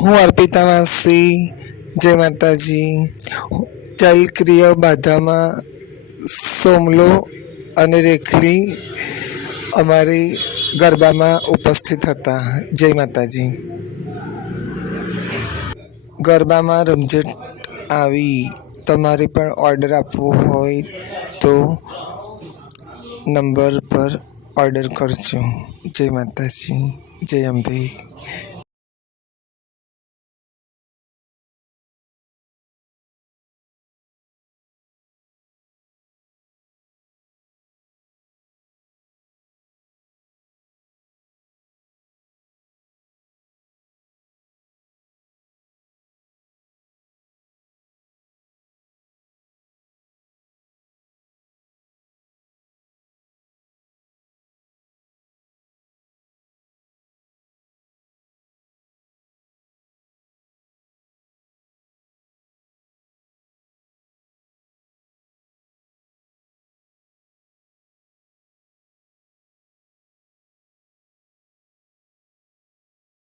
હું અર્પિતા વાસી, જય માતાજી. ચૈત્રીય બાધામાં સોમલો અને રેખલી અમારી ગરબામાં ઉપસ્થિત હતા. જય માતાજી. ગરબામાં રમઝટ આવી, તમારે પણ ઓર્ડર આપવો હોય તો નંબર પર ઓર્ડર કરજો. જય માતાજી, જય અંબે.